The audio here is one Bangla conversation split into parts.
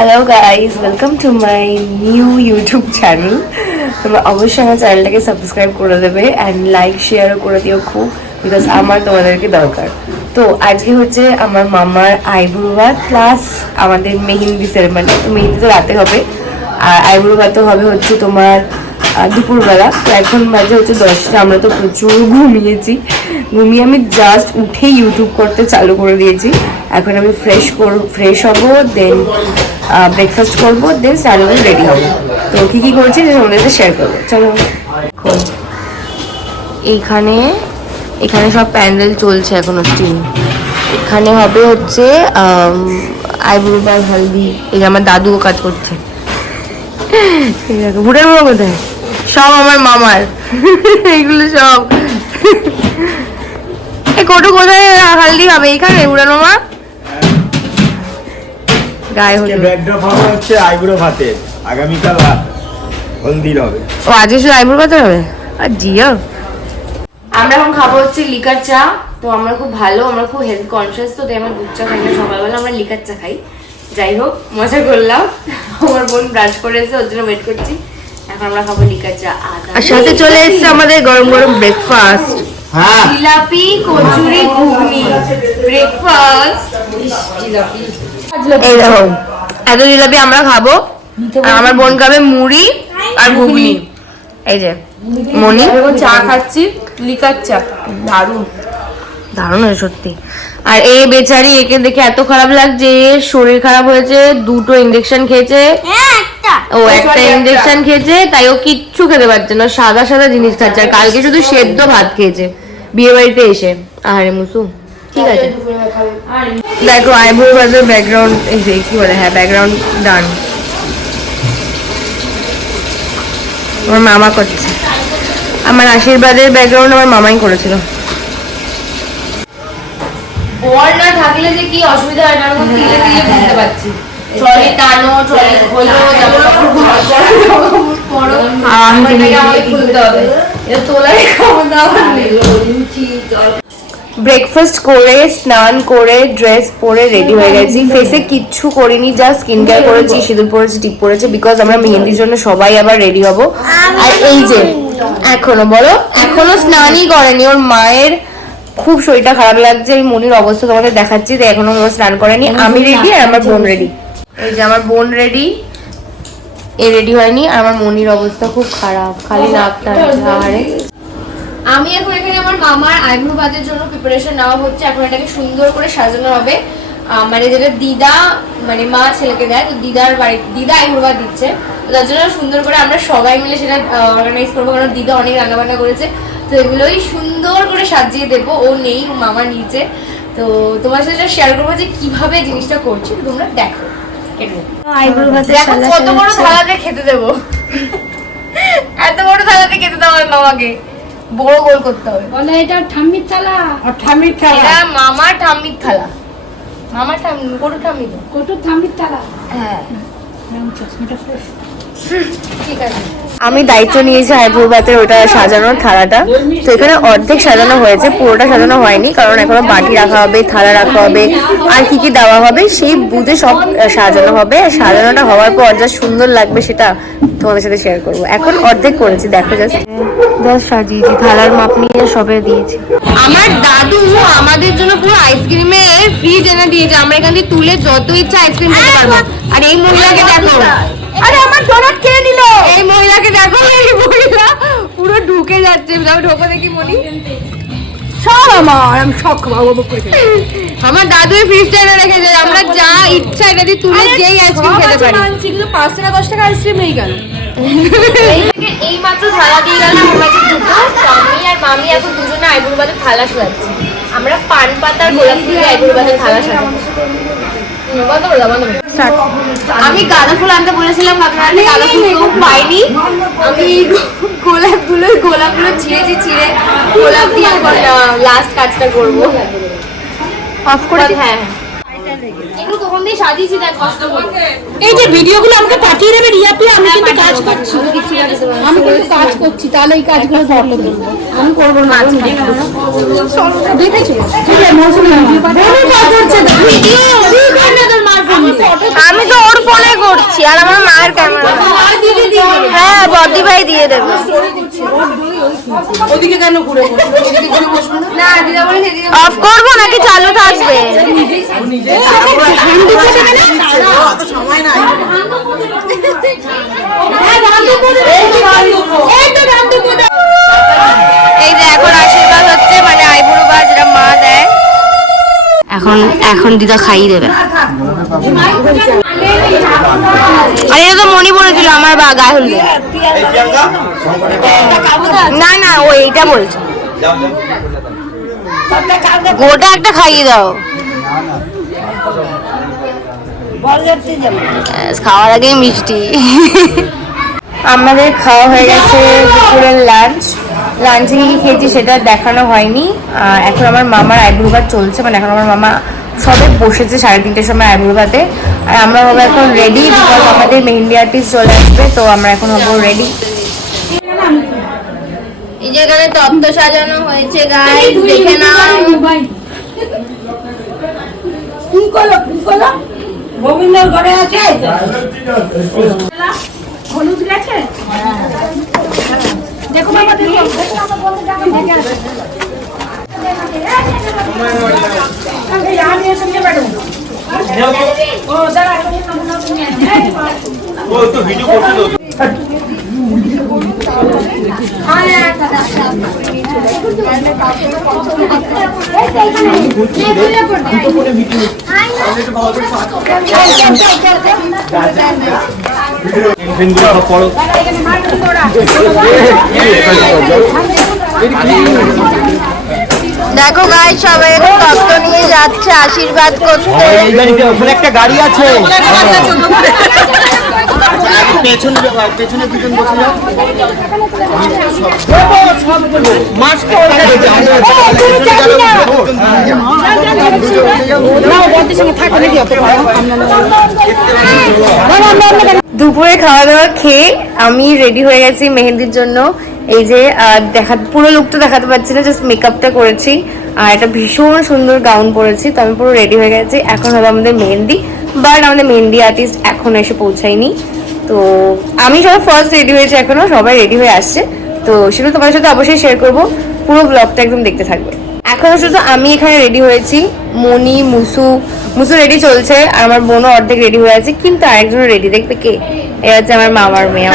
Hello guys, welcome to my new YouTube channel. তোমরা অবশ্যই আমার চ্যানেলটাকে সাবস্ক্রাইব করে দেবে অ্যান্ড লাইক শেয়ারও করে দিও খুব, বিকজ আমার তোমাদেরকে দরকার। তো আজকে হচ্ছে আমার মামার আইব্রো ভাত প্লাস আমাদের মেহেন্দি সেরেমনি। তো মেহেন্দি তো রাতে হবে আর আইব্রো ভাতও হবে হচ্ছে তোমার দুপুরবেলা। তো এখন বাজে হচ্ছে 10টা। আমরা তো প্রচুর ঘুমিয়ে আমি জাস্ট উঠে ইউটিউব করতে চালু করে দিয়েছি। এখন আমি ফ্রেশ হবো, দেন ব্রেকফাস্ট করবো, দেন স্নান রেডি হবো। তো কী কী করছি তোমাদের সাথে শেয়ার করবো, চলো। এখানে সব প্যান্ডেল চলছে এখনো স্টিল। এখানে হবে হচ্ছে আইব্রো বা হলদি। এই আমার দাদুও কাজ করছে। ভুটান মামা কোথায়? সব আমার মামার এইগুলো সব। এই কোটো কোথায় হলদি হবে? এইখানে ভুটান মামা গায়ে হলদি। ব্যাকড্রপ হবে হচ্ছে আইব্রো ভাতের, আগামীকাল হলদির হবে। ও আজকে শুধু আইব্রো ভাতে হবে? আর জিও আমরা এখন খাবো হচ্ছে লিকার চা। তো আমরা খুব হেলথ কনসিয়াস, তো তাই আমরা দুধ চা খাই না, সকালবেলা আমরা লিকার চা খাই। যাই হোক, মজা করলাম। আমার বোন ব্রাশ করে এসে ওর জন্য ওয়েট করছি। এখন আমরা খাবো লিকার চা। আর সাথে চলে এসেছে আমাদের গরম গরম ব্রেকফাস্ট, জিলাপি, কচুরি, ঘুগনি। ব্রেকফাস্ট এই দেখো, এত জিলাপি আমরা খাবো। আর আমার বোন খাবে মুড়ি আর ঘুগনি। এই যে মনি চা খাচ্ছি, লিকার চা, দারুণ দারুণ হয় সত্যি। আর এই বেচারি, একে দেখে এত খারাপ লাগছে। শরীর খারাপ হয়েছে, 2টো ইঞ্জেকশন খেয়েছে। একটা ইঞ্জেকশন খেয়েছে, তাই ও কিচ্ছু খেতে পারছে না, সাদা সাদা জিনিস খাচ্ছে। আর কালকে শুধু সেদ্ধ ভাত খেয়েছে বিয়ে বাড়িতে এসে। আরে মুসু ঠিক আছে। দেখো আইব্রো ভাতের ব্যাকগ্রাউন্ড, এই যে কি বলে, হ্যাঁ ব্যাকগ্রাউন্ড ডান আমার মামা করছে। আমার আশীর্বাদের ব্যাকগ্রাউন্ড আমার মামাই করেছিল। বল না থাকলে যে কি অসুবিধা হয় না, আমি তিলে তিলে বুঝতে পারছি। ট্রলি টানো, ট্রলি খোলো, আমাকে খুলতে হবে। এটা তোলাই খাবো না। ব্রেকফাস্ট করে, স্নান করে, ড্রেস পরে রেডি হয়ে গেছি। ফেসে কিচ্ছু করিনি, জাস্ট স্কিন কেয়ার করেছি, সিঁদুর পরেছি, টিপ পরেছি, বিকজ আমরা মেহেন্দির জন্য সবাই আবার রেডি হব। আর এই যে এখনো স্নানই করেনি। ওর মায়ের খুব শরীরটা খারাপ লাগছে। আমি মনির অবস্থা তোমাদের দেখাচ্ছি। তো এখনো স্নান করেনি। আমি রেডি আর আমার বোন রেডি। এই যে আমার বোন রেডি, এ রেডি হয়নি। আর আমার মনির অবস্থা খুব খারাপ, খালি নাক টানছে। আরে আমি এখন এখানে আমার মামার আইব্রো ভাতের জন্য প্রিপারেশন নেওয়া হচ্ছে। এখন এটাকে সুন্দর করে সাজানো হবে। মানে যেটা দিদা, মানে মা ছেলেকে দেয়, তো দিদা আইব্রো ভাত দিচ্ছে। তো তার জন্য সুন্দর করে আমরা সবাই মিলে সেটা অর্গানাইজ করবো, কারণ দিদা অনেক রান্নাবান্না করেছে। তো এগুলোই সুন্দর করে সাজিয়ে দেবো। ও নেই, মামা নিচে। তো তোমার সাথে শেয়ার করবো যে কিভাবে জিনিসটা করছি, তোমরা দেখো। কত বড় থালাতে খেতে দেবো, এত বড় থালাতে খেতে দেবো মামাকে। বড় গোল করতে হবে। বলে এটা ঠাম্মির থালা, ঠাম্মির থালা, এটা মামার ঠাম্মির থালা। মামার ঠাম্মি, কোটো ঠাম্মি তো, কোটো ঠাম্মির থালা। হ্যাঁ ঠিক আছে। আমি দায়িত্ব নিয়েছি আইব্রো ভাতের ওটা সাজানোর থালাটা। তো এখানে অর্ধেক সাজানো হয়েছে, পুরোটা সাজানো হয়নি, কারণ এখনো বাটি রাখা হবে, থালা রাখা হবে, আর কি কি দেওয়া হবে সেই বুঝে সব সাজানো হবে। আর সাজানোটা হওয়ার পর যা সুন্দর লাগবে সেটা তোমাদের সাথে শেয়ার করবো। এখন অর্ধেক করেছি, দেখো জাস্ট সাজিয়েছি, থালার মাপ নিয়ে সবে দিয়েছি। আমার দাদু আমাদের জন্য পুরো আইসক্রিমের ফ্রিজ এনে দিয়েছে। আমরা এখান থেকে তুলে যত ইচ্ছা আইসক্রিম খেতে পারবো। আর এই মহিলাকে দেখো, আরে আমার ডোনাট খেয়ে নিল। এই মহিলাকে দেখো, এই মহিলা পুরো ঢুকে যাচ্ছে। যাও ঢোকো দেখি মনি। সব আমার, আমি সব খাবো। আমার দাদু এই ফ্রিজটা এনে রেখেছে, আমরা যা ইচ্ছা এটা দিয়ে তুলে যেই আইসক্রিম খেতে পারি। কিন্তু 5 টাকা 10 টাকা আইসক্রিম নেই কেন? এই মাত্র থালা দিয়ে গেলাম আমার কাছে দুটো। আমি আর মামি এখন দুজনে আইব্রো ভাতের থালা সাজাচ্ছি। আমরা পান পাতার গোলাপ ফুলের আইব্রো ভাতের থালা সাজাচ্ছি। আমি গাঁদা ফুল আনতে বলেছিলাম, ভাবলাম গাঁদা ফুল পাইনি। আমি গোলাপগুলো ছিঁড়ে গোলাপ দিয়ে লাস্ট কাজটা করবো। অফ করে হ্যাঁ এগুলো কখন দিয়ে সাজিয়েছি, দেখ কষ্ট করে। এই যে ভিডিওগুলো আমাকে পাঠিয়ে দেবে রিয়াপি, আমি কিন্তু কাজ করছি, আমি কিন্তু কাজ করছি, তাহলে এই কাজগুলো ধরতে দেবো। আমি করবো না, দেখেছো? ঠিক আছে, মৌসুমি ভিডিও পাঠিয়ে, আমি তো ওর ফোনে করছি আর আমার মায়ের ক্যামেরা। হ্যাঁ বদ্দি ভাই দিয়ে দেবে। ওদিকে কেন ঘুরে অফ করবো নাকি চালু থাকবে? এই যে এখন আশীর্বাদ হচ্ছে, মানে আইবুড়ো বা যেটা মা দেয়। এখন দিদা খাইয়ে দেবে। আর এটা তো মনে পড়েছিল আমার বা গায়ে হলুদে। না না ও এইটা বলছে, গোটা একটা খাইয়ে দাও। খাওয়ার আগে মিষ্টি। আমাদের খাওয়া হয়ে গেছে দুপুরের লাঞ্চ। লাঞ্চে কি খেয়েছি সেটা দেখানো হয়নি। এখন আমার মামার আইবুড়ো ভাত চলছে, মানে এখন আমার মামা সবে বসেছে 3:30টার সময় আইবুড়ো ভাতে। আর আমরা হবো এখন রেডি, বিকজ আমাদের মেহেন্দি আর্টিস্ট চলে আসবে, তো আমরা এখন হবো রেডি। এই যে এখানে তত্ত্ব সাজানো হয়েছে গাইস, দেখে নাও। গোবিন্দর ঘরে আছে হলুদ গেছে। দেখো বাবা দেখো দেখো গাই সবাই তত্ত্ব নিয়ে যাচ্ছে আশীর্বাদ করতে। ওখানে একটা গাড়ি আছে, পেছনে পেছনে পিছন বসে যাও। দুপুরে খাওয়া দাওয়া খেয়ে আমি রেডি হয়ে গেছি মেহেন্দির জন্য। এই যে পুরো লুকটা দেখাতে পারছি না, জাস্ট মেকআপটা করেছি আর একটা ভীষণ সুন্দর গাউন পরেছি। তো আমি পুরো রেডি হয়ে গেছি। এখন হবে আমাদের মেহেন্দি, বাট আমাদের মেহেন্দি আর্টিস্ট এখনো এসে পৌঁছায়নি। তো আমি সবাই ফার্স্ট রেডি হয়েছি, এখনো সবাই রেডি হয়ে আসছে। তো সেটা তোমার সাথে অবশ্যই শেয়ার করবো, পুরো ব্লগটা একদম দেখতে থাকবে। এখনো শুধু আমি এখানে রেডি হয়েছি, মনি মুসু রেডি চলছে আর আমার বোনও অর্ধেক রেডি হয়ে আছে, কিন্তু আরেকজন রেডি দেখবে কে? এ হচ্ছে আমার মামার মেয়ে,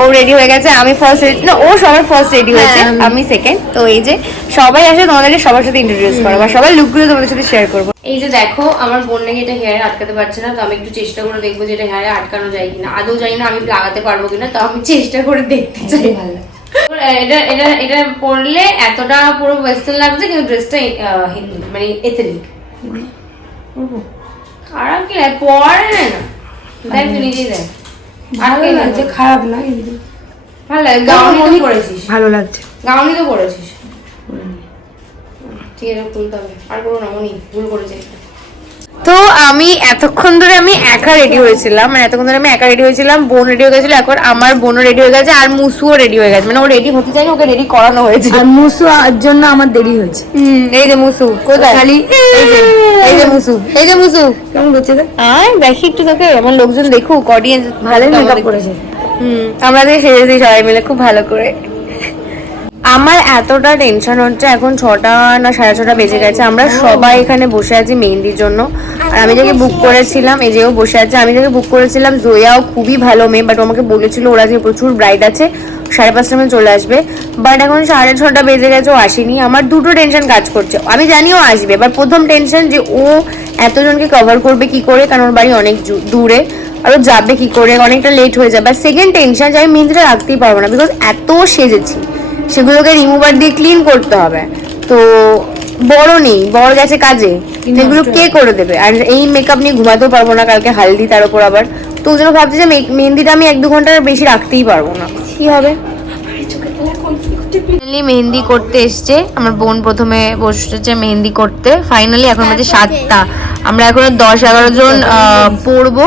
ও রেডি হয়ে গেছে। আমি ফার্স্ট রেডি না, ও সবার ফার্স্ট রেডি হয়েছে, আমি সেকেন্ড। তো এই যে সবাই আসে তোমাদেরকে সবার সাথে ইন্ট্রোডিউস করবো, সবাই লুকগুলো তোমাদের সাথে শেয়ার করবো। এই যে দেখো আমার বোন নাকি এটা হেয়ারে আটকাতে পারছে না, তো আমি একটু চেষ্টা করে দেখবো যে এটা হেয়ারে আটকানো যায় কিনা। আদৌ জানি না আমি লাগাতে পারবো কিনা, তো আমি চেষ্টা করে দেখতে চাই। ভালো এটা এটা এটা পরলে এতটা পুরো ওয়েস্টার্ন লাগছে, কিন্তু ড্রেসটা হিন্দি মানে এথনিক। খারাপ কি লাগে, পরে না দেখ তুই নিজেই দেখ। ভালো লাগছে, খারাপ না, ভালো লাগে। গাউনি তো পরেছিস, ভালো লাগছে। গাউনি তো পরেছিস, ঠিক আছে তুলতে হবে। আর করো না মনি, ভুল করেছে। তো আমি এতক্ষণ ধরে আমি একা রেডি হয়েছিলাম, মানে এতক্ষণ ধরে আমি একা রেডি হয়েছিলাম। বোন রেডি হয়ে গেছিল, এখন আমার বোনও রেডি হয়ে গেছে আর মুসুও রেডি হয়ে গেছে। মানে ও রেডি হতে চাই না, ওকে রেডি করানো হয়েছে। আর মুসু আর জন্য আমার দেরি হয়েছে। এই যে মুসু কোথায়? খালি এই যে মুসু, এই যে মুসু কেমন করছে রে? আয় দেখি একটু তোকে, আমার লোকজন দেখুক, অডিয়েন্স ভালোই মেকআপ করেছে। আমরা সেজেছি সবাই মিলে খুব ভালো করে। আমার এতটা টেনশন হচ্ছে, এখন 6টা না 6:30 বেজে গেছে। আমরা সবাই এখানে বসে আছি মেহেন্দির জন্য। আর আমি যাকে বুক করেছিলাম, এই যেও বসে আছে, আমি যাকে বুক করেছিলাম জয়াও খুবই ভালো মেয়ে, বাট আমাকে বলেছিল ওরা যে প্রচুর ব্রাইড আছে 5:30টার সময় চলে আসবে। বাট এখন 6:30 বেজে গেছে, ও আসেনি। আমার দুটো টেনশন কাজ করছে। আমি জানি ও আসবে, বাট প্রথম টেনশন যে ও এতজনকে কভার করবে কি করে, কারণ ওর বাড়ি অনেক দূরে, আর ও যাবে কি করে, অনেকটা লেট হয়ে যাবে। আর সেকেন্ড টেনশন যে আমি মেহেন্দিটা রাখতেই পারবো না, বিকজ এত সেজেছি, সেগুলোকে রিমুভার দিয়ে ক্লিন করতে হবে। তো বড় নেই, বড় গেছে কাজে, এগুলো কে করে দেবে? আর এই মেকআপ নিয়ে ঘুমাতেও পারবো না, কালকে হালদি তার উপর আবার। তো ওই জন্য ভাবছি যে মেহেন্দিটা আমি 1-2 ঘন্টার বেশি রাখতেই পারবো না, কি হবে। মেহেন্দি করতে এসছে আমার বোন, প্রথমে বসেছে মেহেন্দি করতে। ফাইনালি এখন বাজে 7টা, আমরা এখন 10-11 জন পড়বো।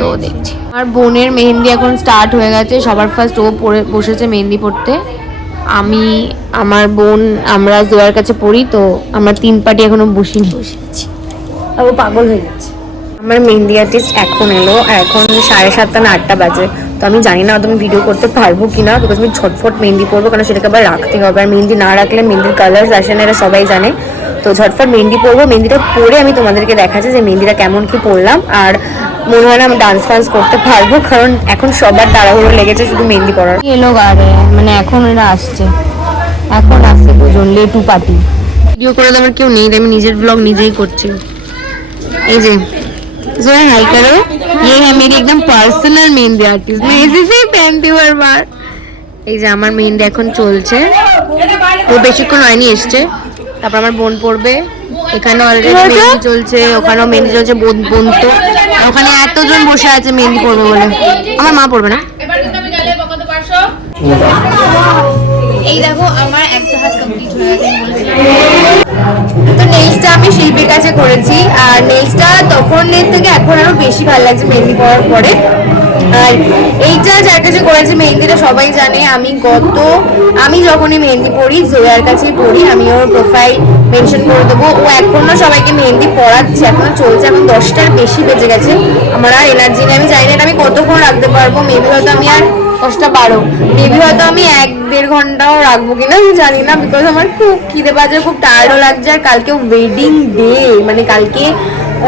তো দেখছি আমার বোনের মেহেন্দি এখন স্টার্ট হয়ে গেছে। সবার ফার্স্ট ও বসেছে মেহেন্দি পড়তে। আমি, আমার বোন, আমরা জোয়ার কাছে পড়ি, তো আমার 3 পার্টি এখনো বসিনি, ও পাগল হয়ে যাচ্ছে। আমার মেহেন্দি আর্টিস্ট এখন এলো আর এখন 7:30 না 8টা বাজে। তো আমি জানি না তুমি ভিডিও করতে পারবো কিনা, বিকজ আমি ঝটফট মেহেন্দি পরবো, কারণ সেটাকে আবার রাখতে হবে, আর মেহেন্দি না রাখলে মেহেন্দির কালার্স আসে না, এটা সবাই জানে। তো ঝটফট মেহেন্দি পরবো, মেহেন্দিটা পরে আমি তোমাদেরকে দেখাচ্ছি যে মেহেন্দিটা কেমন কি পরলাম। আর মনে হয় না আমি ডান্স ফান্স করতে পারবো, কারণ এখন সবার তাড়াহুড়ো লেগেছে শুধু মেহেন্দি পরার। এলো গাড়ে, মানে এখন এরা আসছে, এখন আসছে দুজন লেটু পার্টি। ভিডিও করে দেওয়ার কেউ নেই, আমি নিজের ব্লগ নিজেই করছি। এই যে जोया हाय करो, ये है मेरी एकदम पर्सनल मेहंदी आर्टिस्ट, मैं इसी से ही पहनती हूँ हर बार। এই যে আমার মেহেন্দি এখন চলছে, ও বেশিক্ষণ হয়নি এসছে। তারপর আমার বোন পড়বে, এখানে অলরেডি মেহেন্দি চলছে, ওখানেও মেহেন্দি চলছে, বোন তো ওখানে এতজন বসে আছে মেহেন্দি পড়বে বলে। আমার মা পড়বে না। এই দেখো আমার একটা হাত কমপ্লিট হয়ে গেছে। তো নেলসটা আমি শিল্পীর কাছে করেছি, আর নেলসটা তখনের থেকে এখন আরো বেশি ভালো লাগছে মেহেন্দি পরার পরে। আর এইটা যার কাছে করেছে মেহেন্দিটা সবাই জানে, আমি যখনই মেহেন্দি পড়ি জোয়ার কাছেই পড়ি, আমি ওর প্রোফাইল মেনশন করে দেবো। ও এখনো সবাইকে মেহেন্দি পড়াচ্ছে, এখনো চলছে, এখন 10টার বেশি বেজে গেছে। আমার আর এনার্জি নেই, আমি জানি না আমি কতক্ষণ রাখতে পারবো, মেবি হয়তো আমি আর 10টা 12, মেবি হয়তো আমি 1-1.5 ঘন্টাও রাখবো কিনা আমি জানি না, বিকজ আমার খুব খিদে পাচ্ছে, খুব টায়ার্ডও লাগছে। আর কালকে ওয়েডিং ডে, মানে কালকে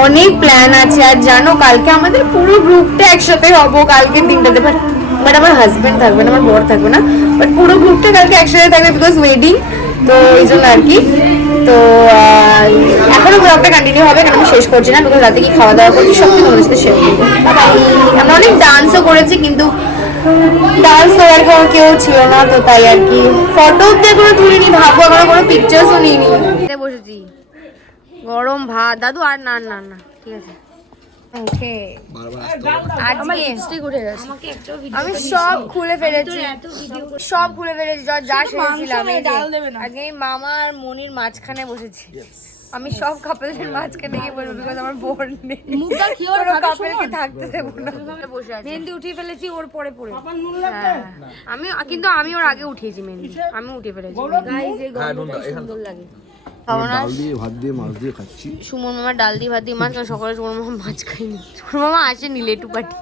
অনেক প্ল্যান আছে। আর জানো কালকে আমাদের পুরো গ্রুপটা একসাথে হবো কালকে 3টাতে, বাট আমার হাজবেন্ড থাকবে না, আমার বর থাকবে না, বাট পুরো গ্রুপটা কালকে একসাথে থাকবে বিকজ ওয়েডিং। তো এই জন্য আর কি। তো এখনো ব্লগটা কন্টিনিউ হবে, কারণ আমি শেষ করছি না, বিকজ রাতে কি খাওয়া দাওয়া করছি সব কিছু তোমাদের সাথে শেয়ার করবো। আমরা অনেক ডান্সও করেছি, কিন্তু ডান্স করার কেউ ছিল না, তো তাই আর কি ফটো এখনো তুলিনি, ভাববো এখনো কোনো পিকচার্সও নিইনি। বসেছি গরম ভাত, দাদু আর না না না ঠিক আছে। ওকে আমি সব খুলে ফেলেছি, যা সেরেছিলাম। আজকে মামা আর মনির মাঝখানে বসেছি, আমি সব কাপেলদের মাঝখানে গিয়ে বলবো, বিকজ আমার বোন নেই, কাপেলকে থাকতে দেবো না। বসে আছি, মেহেন্দি উঠিয়ে ফেলেছি ওর পরে পরে। আমি ওর আগে উঠিয়েছি মেহেন্দি, আমি উঠিয়ে ফেলেছি। সুন্দর লাগে সুমন মামা ডাল দিয়ে ভাত দিয়ে মাছ, সকালে সুমন মামা মাছ খাইনি, সুমন মামা আসেনি, লেটু পার্টি।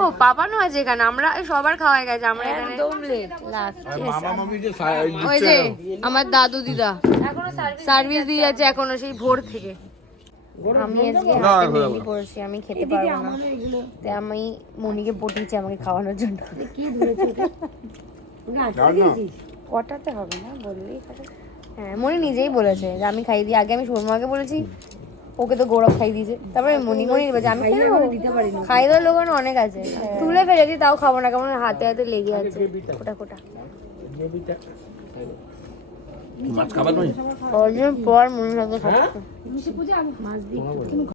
ও পাপানো আছে এখানে, আমরা সবার খাওয়া গেছে, আমরা এখানে ওই যে আমার দাদু দিদা সার্ভিস দিয়ে যাচ্ছে এখনো সেই ভোর থেকে। আমি আজকে হাতে মেহেন্দি করেছি, আমি খেতে পারবো না, তাই আমি মনিকে পটিয়েছি আমাকে খাওয়ানোর জন্য। কটাতে হবে না বললেই, হ্যাঁ মনি নিজেই বলেছে যে আমি খাই দিই। আগে আমি সুরমাকে বলেছি, ওকে তো গৌরব খাই দিয়েছে, তারপরে মনি বলছে আমি খাই দেওয়ার লোক অনেক আছে, তুলে ফেলেছি তাও খাবো না, কেমন হাতে হাতে লেগে আছে কোটা কোটা। পর মনে